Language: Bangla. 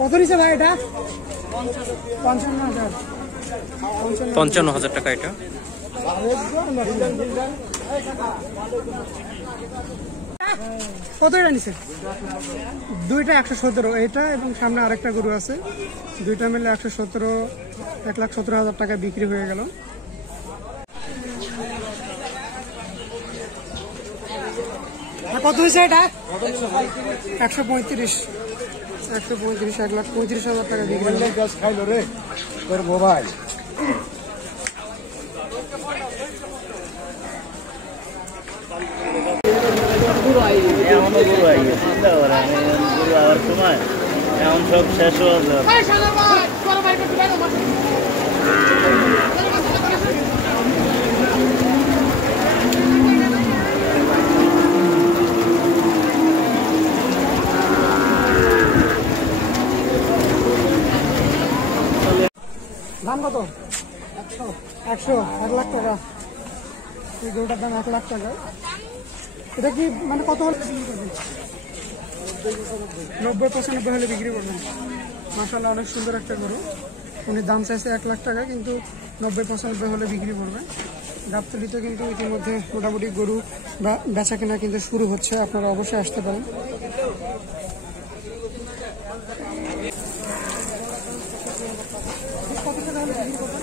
কত নিছে ভাই এটা? 55,000। 55,000 টাকা এটা। কত এটা নিছে? দুইটা 117, এটা এবং সামনে আরেকটা গরু আছে, দুইটা মিলে 117, 1,17,000 টাকা বিক্রি হয়ে গেল। কত হয়েছে এটা? 135, 1,35,000 টাকা বিক্রি হলো। খাইলো রে তোর মোবাইল। এখন সব শেষ হয়ে যাবে। দাম কত? 100, 1 লাখ টাকা। এই গরুটার দাম 1 লাখ টাকা। এটা কি মানে কত হলে বিক্রি করবেন? 90-95 হলে বিক্রি করবেন। মাশাআল্লাহ, অনেক সুন্দর একটা গরু। উনি দাম চাইছে 1 লাখ টাকা, কিন্তু 90-95 হলে বিক্রি করবেন। গাবতলীতে কিন্তু ইতিমধ্যে মোটামুটি গরু বা বেচা কেনা কিন্তু শুরু হচ্ছে, আপনারা অবশ্যই আসতে পারেন। কত টাকা হলে বিক্রি করবেন?